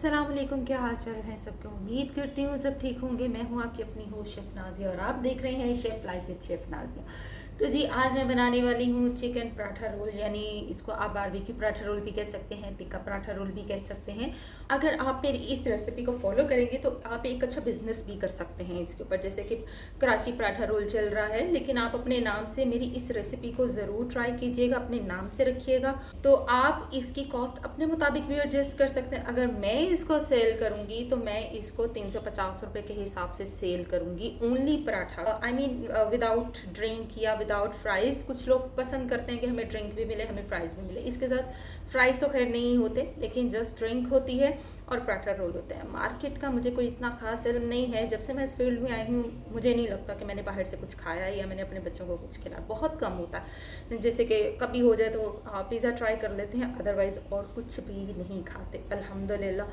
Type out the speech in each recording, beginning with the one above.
अस्सलाम वालेकुम, क्या हाल चाल है सबके। उम्मीद करती हूँ सब ठीक होंगे। मैं हूँ आपकी अपनी होस्ट शेफ़ नाज़िया और आप देख रहे हैं chef life with chef Nazia. तो जी आज मैं बनाने वाली हूँ चिकन पराठा रोल, यानी इसको आप बारबेक्यू पराठा रोल भी कह सकते हैं, टिक्का पराठा रोल भी कह सकते हैं। अगर आप मेरी इस रेसिपी को फॉलो करेंगे तो आप एक अच्छा बिजनेस भी कर सकते हैं इसके ऊपर। जैसे कि कराची पराठा रोल चल रहा है, लेकिन आप अपने नाम से मेरी इस रेसिपी को ज़रूर ट्राई कीजिएगा, अपने नाम से रखिएगा। तो आप इसकी कॉस्ट अपने मुताबिक भी एडजस्ट कर सकते हैं। अगर मैं इसको सेल करूँगी तो मैं इसको 350 रुपये के हिसाब से सेल करूँगी, only paratha. I mean without drink या विदाउट फ्राइज़। कुछ लोग पसंद करते हैं कि हमें ड्रिंक भी मिले, हमें फ्राइज़ भी मिले। इसके साथ फ्राइज़ तो खैर नहीं होते, लेकिन जस्ट ड्रिंक होती है और पराठा रोल होता है। मार्केट का मुझे कोई इतना खास इल्म नहीं है। जब से मैं इस फील्ड में आई हूँ मुझे नहीं लगता कि मैंने बाहर से कुछ खाया है या मैंने अपने बच्चों को कुछ खिलाया। बहुत कम होता है। जैसे कि कभी हो जाए तो पिज़्ज़ा ट्राई कर लेते हैं, अदरवाइज़ और कुछ भी नहीं खाते अल्हम्दुलिल्लाह।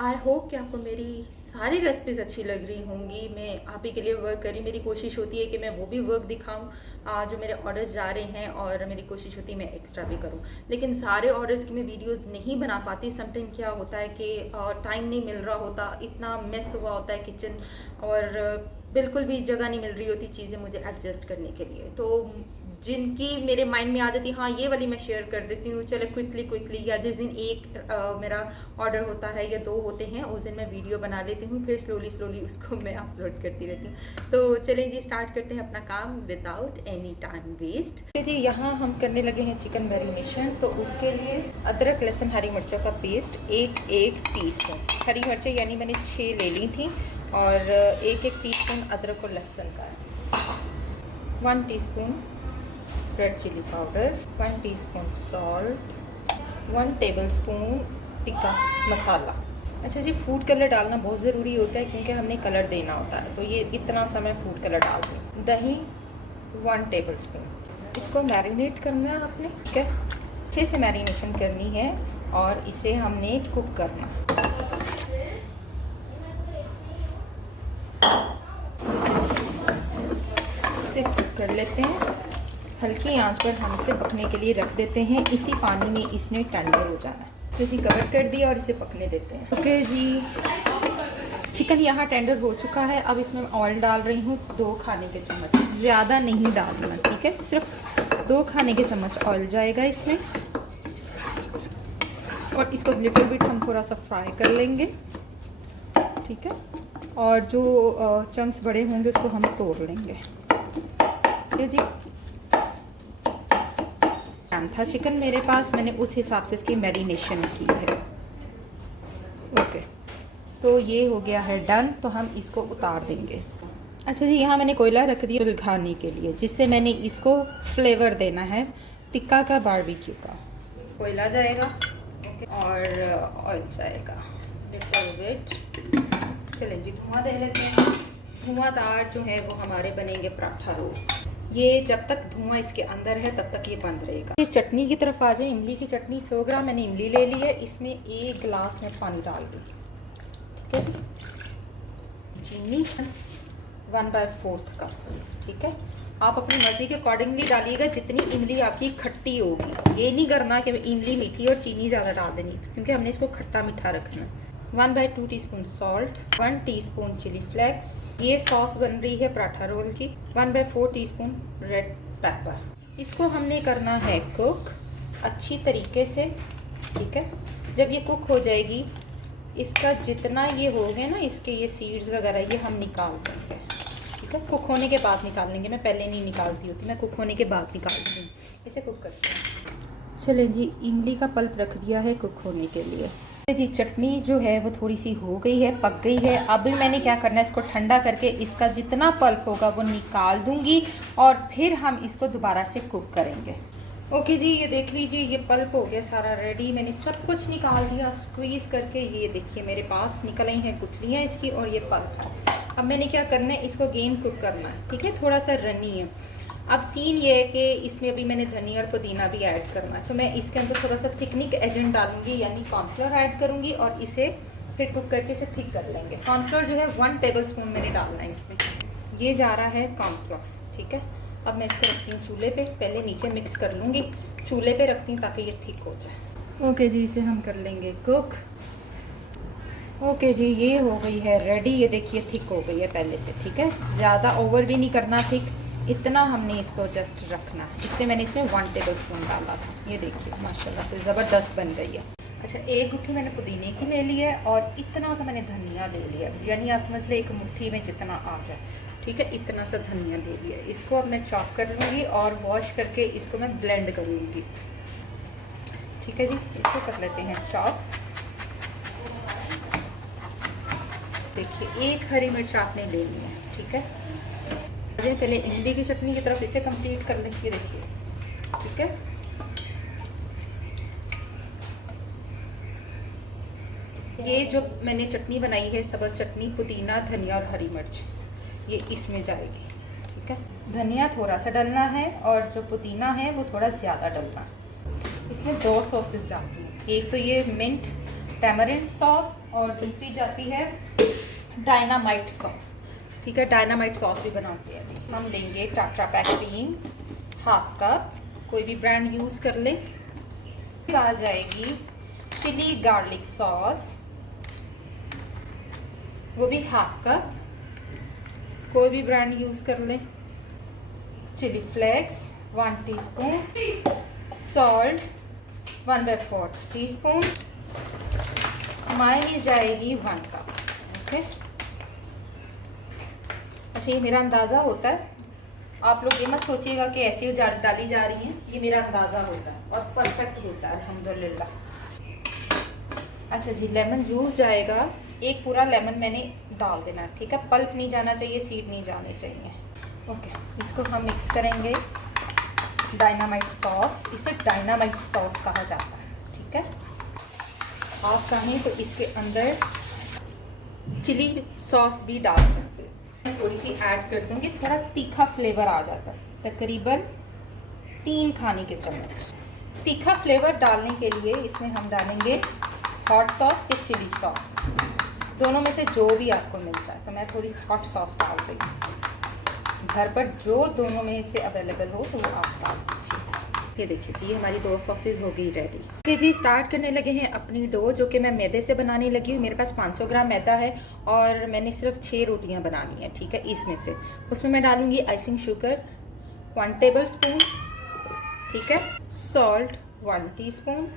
आई होप कि आपको मेरी सारी रेसिपीज़ अच्छी लग रही होंगी। मैं आप ही के लिए वर्क करी, मेरी कोशिश होती है कि मैं वो भी वर्क दिखाऊं जो मेरे ऑर्डर्स जा रहे हैं, और मेरी कोशिश होती है मैं एक्स्ट्रा भी करूं। लेकिन सारे ऑर्डर्स की मैं वीडियोस नहीं बना पाती। समटाइम क्या होता है कि टाइम नहीं मिल रहा होता, इतना मेस हुआ होता है किचन, और बिल्कुल भी जगह नहीं मिल रही होती चीज़ें मुझे एडजस्ट करने के लिए। तो जिनकी मेरे माइंड में आ जाती हाँ ये वाली मैं शेयर कर देती हूँ, चलो क्विकली, या जिस दिन एक मेरा ऑर्डर होता है या 2 होते हैं उस दिन मैं वीडियो बना लेती हूँ, फिर स्लोली उसको मैं अपलोड करती रहती हूँ। तो चलें जी स्टार्ट करते हैं अपना काम विदाउट एनी टाइम वेस्ट। जी यहाँ हम करने लगे हैं चिकन मैरिनेशन। तो उसके लिए अदरक लहसुन हरी मिर्चों का पेस्ट एक टीस्पून, हरी मिर्चें यानी मैंने 6 ले ली थी, और एक टीस्पून अदरक और लहसुन का, 1 teaspoon red chilli powder, 1 teaspoon salt, 1 tablespoon tikka masala. अच्छा जी, फूड कलर डालना बहुत ज़रूरी होता है क्योंकि हमने कलर देना होता है, तो ये इतना सा मैं फूड कलर डाल दूँ। दही 1 टेबलस्पून। इसको मैरिनेट करना है आपने, ठीक है, अच्छे से मैरिनेशन करनी है और इसे हमने कुक करना। इसे कुक कर लेते हैं, हल्की आंच पर हम इसे पकने के लिए रख देते हैं। इसी पानी में इसने टेंडर हो जाना है। तो जी कवर कर दिया और इसे पकने देते हैं। ओके जी, चिकन यहाँ टेंडर हो चुका है। अब इसमें ऑयल डाल रही हूँ 2 खाने के चम्मच, ज़्यादा नहीं डालना, ठीक है, सिर्फ 2 खाने के चम्मच ऑयल जाएगा इसमें। और इसको लिटिल बिट हम थोड़ा सा फ्राई कर लेंगे, ठीक है, और जो चंक्स बड़े होंगे उसको हम तोड़ लेंगे। ठीक जी, था चिकन मेरे पास, मैंने उस हिसाब से इसकी मैरिनेशन की है। ओके, तो ये हो गया है डन। तो हम इसको उतार देंगे। अच्छा जी, यहाँ मैंने कोयला रख दिया पिघलाने के लिए, जिससे मैंने इसको फ्लेवर देना है टिक्का का, बारबेक्यू का। कोयला जाएगा और ऑयल जाएगा लिटिल बिट। चलें जी धुआं दे लेते हैं। धुआंदार जो है वो हमारे बनेंगे पराठा रोल। ये जब तक धुआं इसके अंदर है तब तक ये बंद रहेगा। ये चटनी की तरफ आ जाए। इमली की चटनी 100 ग्राम मैंने इमली ले ली है, इसमें 1 गिलास में पानी डाल दूँ, ठीक है जी। चीनी 1/4 कप, ठीक है। आप अपनी मर्ज़ी के अकॉर्डिंगली डालिएगा, जितनी इमली आपकी खट्टी होगी। ये नहीं करना कि इमली मीठी और चीनी ज़्यादा डाल देनी, क्योंकि हमने इसको खट्टा मीठा रखना। 1/2 teaspoon salt, 1 teaspoon chilli flakes. ये सॉस बन रही है पराठा रोल की। 1/4 टीस्पून रेड पेपर। इसको हमने करना है कुक अच्छी तरीके से, ठीक है। जब ये कुक हो जाएगी, इसका जितना ये हो गया ना, इसके ये सीड्स वगैरह ये हम निकाल देंगे, ठीक है। कुक होने के बाद निकाल लेंगे, मैं पहले नहीं निकालती होती, मैं कुक होने के बाद निकाल दूँगी। इसे कुक करते हैं। चलें जी, इमली का पल्प रख दिया है कुक होने के लिए। जी चटनी जो है वो थोड़ी सी हो गई है, पक गई है। अब मैंने क्या करना है, इसको ठंडा करके इसका जितना पल्प होगा वो निकाल दूंगी, और फिर हम इसको दोबारा से कुक करेंगे। ओके जी, ये देख लीजिए, ये पल्प हो गया सारा रेडी। मैंने सब कुछ निकाल दिया स्क्वीज़ करके। ये देखिए मेरे पास निकल आई हैं गुठलियाँ इसकी, और ये पल्प। अब मैंने क्या करना है, इसको अगेन कुक करना है, ठीक है, थोड़ा सा रनी है। अब सीन ये है कि इसमें अभी मैंने धनिया और पुदीना भी ऐड करना है, तो मैं इसके अंदर थोड़ा सा थिकनिक एजेंट डालूंगी, यानी कॉर्नफ्लोर ऐड करूंगी, और इसे फिर कुक करके इसे थिक कर लेंगे। कॉर्नफ्लोर जो है 1 टेबलस्पून मैंने डालना है इसमें। ये जा रहा है कॉर्नफ्लोर, ठीक है। अब मैं इसको रखती हूँ चूल्हे पे, पहले नीचे मिक्स कर लूँगी, चूल्हे पे रखती हूँ ताकि ये थिक हो जाए। ओके जी, इसे हम कर लेंगे कुक। ओके जी, ये हो गई है रेडी। ये देखिए थिक हो गई है पहले से, ठीक है। ज़्यादा ओवर भी नहीं करना थिक, इतना हमने इसको जस्ट रखना है। इसलिए मैंने इसमें 1 टेबल स्पून डाला था। ये देखिए माशाल्लाह से ज़बरदस्त बन गई है। अच्छा, एक गुट्ठी मैंने पुदीने की ले ली है और इतना सा मैंने धनिया ले लिया, यानी आप समझ लें एक मुट्ठी में जितना आ जाए, ठीक है। इतना सा धनिया ले लिया। इसको अब मैं चॉप कर लूँगी और वॉश करके इसको मैं ब्लेंड करूँगी, ठीक है जी। इसको कर लेते हैं चॉप। देखिए एक हरी मिर्च आपने ले ली है, ठीक है। मुझे पहले इमली की चटनी की तरफ इसे कंप्लीट कर लें। ये देखिए, ठीक है। ये जो मैंने चटनी बनाई है, सब्ज़ चटनी, पुदीना, धनिया और हरी मिर्च, ये इसमें जाएगी, ठीक है। धनिया थोड़ा सा डालना है और जो पुदीना है वो थोड़ा ज़्यादा डालना है। इसमें 2 सॉसेस जाती हैं, एक तो ये मिंट टैमरिंड सॉस और दूसरी जाती है डायनामाइट सॉस, ठीक है। डायनामाइट सॉस भी बनाते हैं। हम लेंगे टाटा पैक क्रीम 1/2 कप, कोई भी ब्रांड यूज़ कर ले। आ जाएगी चिली गार्लिक सॉस, वो भी 1/2 कप, कोई भी ब्रांड यूज़ कर ले। Chilli flakes 1 teaspoon, salt 1/4 teaspoon, mayonnaise जाएगी 1 कप, ओके। अच्छा, ये मेरा अंदाज़ा होता है, आप लोग ये मत सोचिएगा कि ऐसी डाली जा रही हैं, ये मेरा अंदाज़ा होता है और परफेक्ट होता है अल्हम्दुलिल्लाह। अच्छा जी, लेमन जूस जाएगा, एक पूरा लेमन मैंने डाल देना है, ठीक है। पल्प नहीं जाना चाहिए, सीड नहीं जाने चाहिए, ओके। इसको हम मिक्स करेंगे। डायनामाइट सॉस, इसे डायनामाइट सॉस कहा जाता है, ठीक है। आप चाहें तो इसके अंदर चिली सॉस भी डाल सकते हैं, थोड़ी सी ऐड कर दूँगी, थोड़ा तीखा फ्लेवर आ जाता है। तकरीबन 3 खाने के चम्मच तीखा फ्लेवर डालने के लिए इसमें हम डालेंगे हॉट सॉस या चिली सॉस, दोनों में से जो भी आपको मिल जाए। तो मैं थोड़ी हॉट सॉस डाल रही हूँ, घर पर जो दोनों में से अवेलेबल हो तो वो आप डाल दीजिए। ये देखिए जी, हमारी 2 सॉसेज हो गई रेडी। ओके जी, स्टार्ट करने लगे हैं अपनी डो, जो कि मैं मैदे से बनाने लगी हूँ। मेरे पास 500 ग्राम मैदा है और मैंने सिर्फ 6 रोटियाँ बनानी है, ठीक है। इसमें से उसमें मैं डालूँगी आइसिंग शुगर 1 टेबल स्पून, ठीक है। सॉल्ट 1 टीस्पून,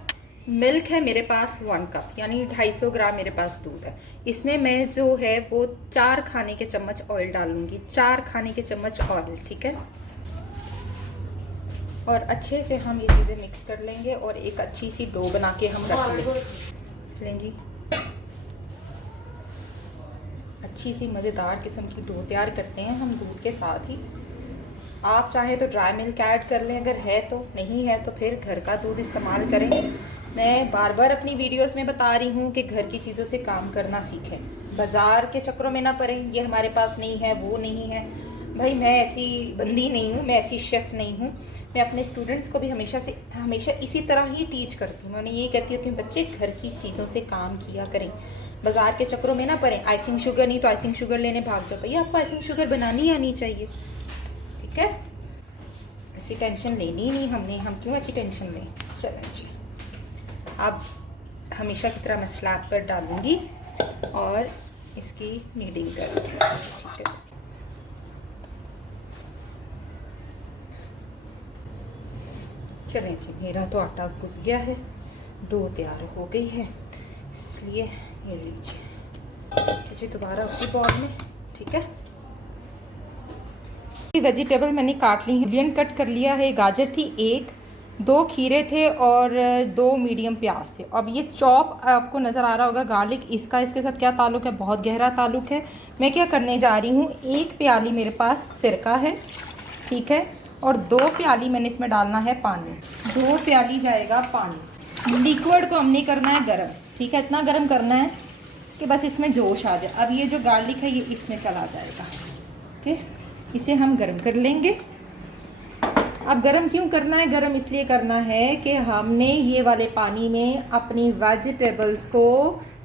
मिल्क है मेरे पास 1 कप, यानी 250 ग्राम मेरे पास दूध है। इसमें मैं जो है वो 4 खाने के चम्मच ऑयल डालूंगी, 4 खाने के चम्मच ऑयल, ठीक है। और अच्छे से हम ये चीज़ें मिक्स कर लेंगे और एक अच्छी सी डो बना के हम रख लेंगे। अच्छी सी मज़ेदार किस्म की डो तैयार करते हैं हम दूध के साथ ही। आप चाहें तो ड्राई मिल्क ऐड कर लें, अगर है तो, नहीं है तो फिर घर का दूध इस्तेमाल करें। मैं बार बार अपनी वीडियोस में बता रही हूँ कि घर की चीज़ों से काम करना सीखें, बाज़ार के चक्करों में ना पड़ें। ये हमारे पास नहीं है, वो नहीं है। भाई मैं ऐसी बंदी नहीं हूँ, मैं ऐसी शेफ़ नहीं हूँ। मैं अपने स्टूडेंट्स को भी हमेशा इसी तरह ही टीच करती हूँ। मैं उन्हें ये कहती होती हूँ, बच्चे घर की चीज़ों से काम किया करें, बाज़ार के चक्करों में ना पड़ें। आइसिंग शुगर नहीं तो आइसिंग शुगर लेने भाग जाओ, भैया आपको आइसिंग शुगर बनानी आनी चाहिए, ठीक है। ऐसी टेंशन लेनी ही नहीं हमने, हम क्यों ऐसी टेंशन लें। चलें जी, अब हमेशा की तरह मैं स्लैब पर डालूँगी और इसकी नीडिंग करूँगी, ठीक है। चलें जी, मेरा तो आटा गूंथ गया है, डो तैयार हो गई है, इसलिए ये लीजिए जी दोबारा उसी बॉल में, ठीक है। वेजिटेबल मैंने काट ली है, जुलियन कट कर लिया है। गाजर थी 1, 2 खीरे थे और 2 मीडियम प्याज थे। अब ये चॉप आपको नज़र आ रहा होगा गार्लिक, इसके साथ क्या ताल्लुक़ है, बहुत गहरा ताल्लुक़ है। मैं क्या करने जा रही हूँ, 1 प्याली मेरे पास सिरका है, ठीक है, और 2 प्याली मैंने इसमें डालना है पानी। 2 प्याली जाएगा पानी। लिक्विड को हमने करना है गर्म, ठीक है, इतना गर्म करना है कि बस इसमें जोश आ जाए। अब ये जो गार्लिक है ये इसमें चला जाएगा, ओके। इसे हम गर्म कर लेंगे। अब गर्म क्यों करना है, गर्म इसलिए करना है कि हमने ये वाले पानी में अपनी वेजिटेबल्स को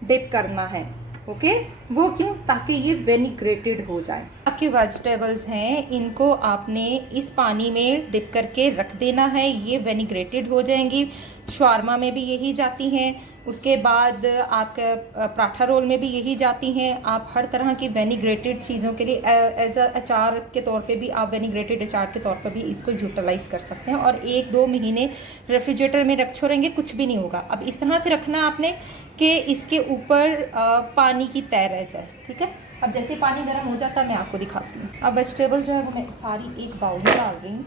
डिप करना है, ओके। वो क्यों, ताकि ये वेनिग्रेटेड हो जाए। आपके वेजिटेबल्स हैं, इनको आपने इस पानी में डिप करके रख देना है, ये वेनिग्रेटेड हो जाएंगी। शवारमा में भी यही जाती हैं, उसके बाद आपका पराठा रोल में भी यही जाती हैं। आप हर तरह की वेनिग्रेटेड चीज़ों के लिए एज अ अचार के तौर पे भी, आप वेनिग्रेटेड अचार के तौर पर भी इसको यूटिलाइज़ कर सकते हैं। और 1-2 महीने रेफ्रिजरेटर में रख छोड़ेंगे, कुछ भी नहीं होगा। अब इस तरह से रखना है आपने कि इसके ऊपर पानी की तय रह जाए, ठीक है। अब जैसे पानी गर्म हो जाता है मैं आपको दिखाती हूँ। अब वेजिटेबल जो है वो मैं सारी एक बाउल में डाल रही हूँ।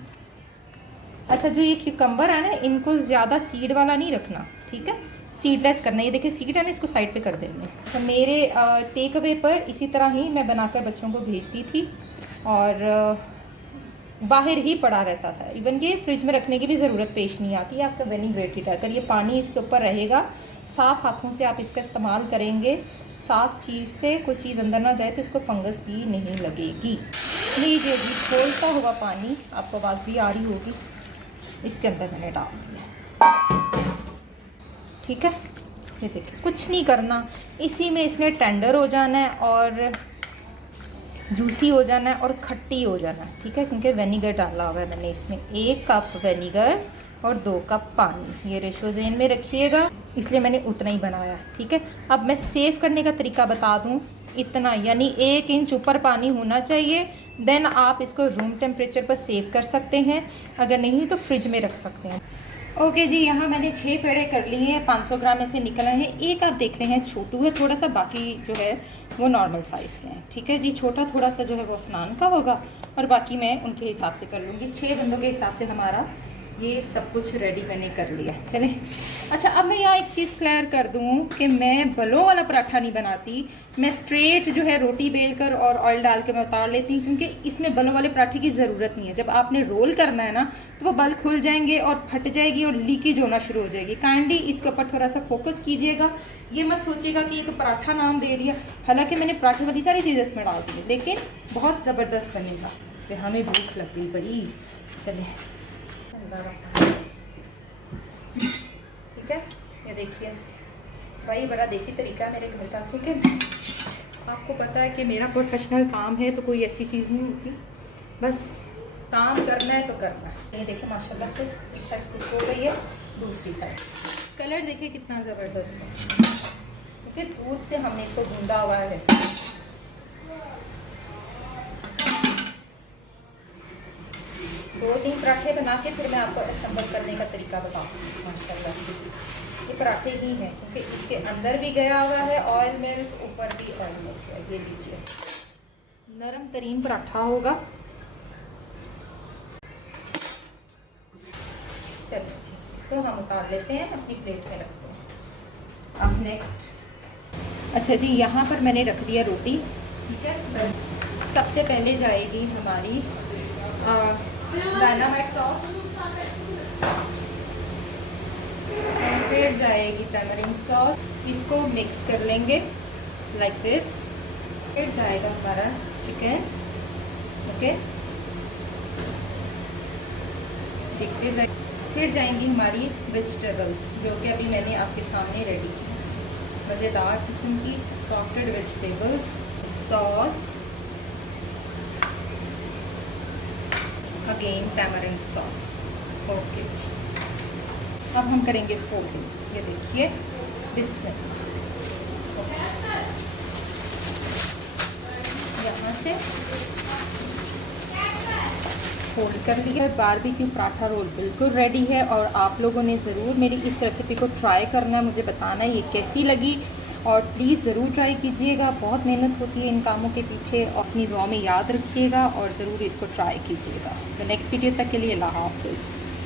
अच्छा, जो ये क्यूकम्बर है ना, इनको ज़्यादा सीड वाला नहीं रखना, ठीक है, सीडलेस करना। ये देखिए सीड है ना, इसको साइड पे कर देंगे। अच्छा, मेरे टेक अवे पर इसी तरह ही मैं बनाकर बच्चों को भेजती थी और बाहर ही पड़ा रहता था। इवन कि फ्रिज में रखने की भी ज़रूरत पेश नहीं आती। आपका वेनिग्रेटेड है, अगर ये पानी इसके ऊपर रहेगा, साफ़ हाथों से आप इसका इस्तेमाल करेंगे, साफ़ चीज़ से कोई चीज़ अंदर ना जाए तो इसको फंगस भी नहीं लगेगी। लीजिए जी, खोलता हुआ पानी, आपको आवाज़ भी आ रही होगी, इसके अंदर मैंने डाल दिया, ठीक है। ये देखिए, कुछ नहीं करना, इसी में इसने टेंडर हो जाना है और जूसी हो जाना है और खट्टी हो जाना है, ठीक है, क्योंकि वेनिगर डाला हुआ है मैंने इसमें। 1 कप वेनिगर और 2 कप पानी, ये रेशो ज़हन में रखिएगा, इसलिए मैंने उतना ही बनाया है, ठीक है। अब मैं सेव करने का तरीका बता दूं, इतना यानी 1 इंच ऊपर पानी होना चाहिए, देन आप इसको रूम टेम्परेचर पर सेव कर सकते हैं, अगर नहीं तो फ्रिज में रख सकते हैं। ओके जी, यहाँ मैंने 6 पेड़े कर लिए हैं, 500 ग्राम में से निकला है। एक आप देख रहे हैं छोटू है थोड़ा सा, बाकी जो है वो नॉर्मल साइज़ के हैं, ठीक है जी। छोटा थोड़ा सा जो है वो अफनान का होगा और बाकी मैं उनके हिसाब से कर लूँगी। 6 बंदों के हिसाब से हमारा ये सब कुछ रेडी मैंने कर लिया, चले। अच्छा, अब मैं यहाँ एक चीज़ क्लियर कर दूँ कि मैं बलों वाला पराठा नहीं बनाती, मैं स्ट्रेट जो है रोटी बेल कर और ऑयल डाल के मैं उतार लेती हूँ, क्योंकि इसमें बलों वाले पराठे की ज़रूरत नहीं है। जब आपने रोल करना है ना, तो वो बल खुल जाएंगे और फट जाएगी और लीकेज होना शुरू हो जाएगी। काइंडली इसके ऊपर थोड़ा सा फोकस कीजिएगा, ये मत सोचिएगा कि ये तो पराठा नाम दे दिया, हालांकि मैंने पराठे वाली सारी चीज़ें इसमें डाल दी, लेकिन बहुत ज़बरदस्त बनेगा। कि हमें भूख लग गई बड़ी, चलिए, ठीक है। ये देखिए भाई, बड़ा देसी तरीका है मेरे घर का, क्योंकि आपको पता है कि मेरा प्रोफेशनल काम है, तो कोई ऐसी चीज़ नहीं होती, बस काम करना है तो करना है। ये देखिए माशाल्लाह से एक साइड कुक हो गई है, दूसरी साइड कलर देखिए कितना ज़बरदस्त है, क्योंकि दूध से हमने इसको भूना हुआ है। 2-3 पराठे बना के फिर मैं आपको असेंबल करने का तरीका बताऊँगी। माशाल्लाह से ये पराठे ही हैं, क्योंकि इसके अंदर भी गया हुआ है ऑयल मिल्क, ऊपर भी ऑयल मिल्क है। ये लीजिए, नरम तरीन पराठा होगा। चलिए जी, इसको हम उतार लेते हैं, अपनी प्लेट में रखते हैं। अब नेक्स्ट, अच्छा जी, यहाँ पर मैंने रख दिया रोटी, ठीक है। सबसे पहले जाएगी हमारी डायनामाइट सॉस, फिर जाएगी टैमरिंड सॉस, इसको मिक्स कर लेंगे लाइक दिस। फिर जाएगा हमारा चिकन, ओके, देखते जाए। फिर जाएंगी हमारी वेजिटेबल्स, जो कि अभी मैंने आपके सामने रेडी की, मज़ेदार किस्म की sauteed vegetables, sauce, again tamarind sauce, okay. अब हम करेंगे फोल्डिंग, ये देखिए, बिस्मिल्लाह, यहाँ से फोल्ड कर लिया। बारबेक्यू पराठा रोल बिल्कुल रेडी है, और आप लोगों ने ज़रूर मेरी इस रेसिपी को ट्राई करना है, मुझे बताना ये कैसी लगी, और प्लीज़ ज़रूर ट्राई कीजिएगा। बहुत मेहनत होती है इन कामों के पीछे, और अपनी दुआ में याद रखिएगा और ज़रूर इसको ट्राई कीजिएगा। तो नेक्स्ट वीडियो तक के लिए अल्लाह हाफ़िज़।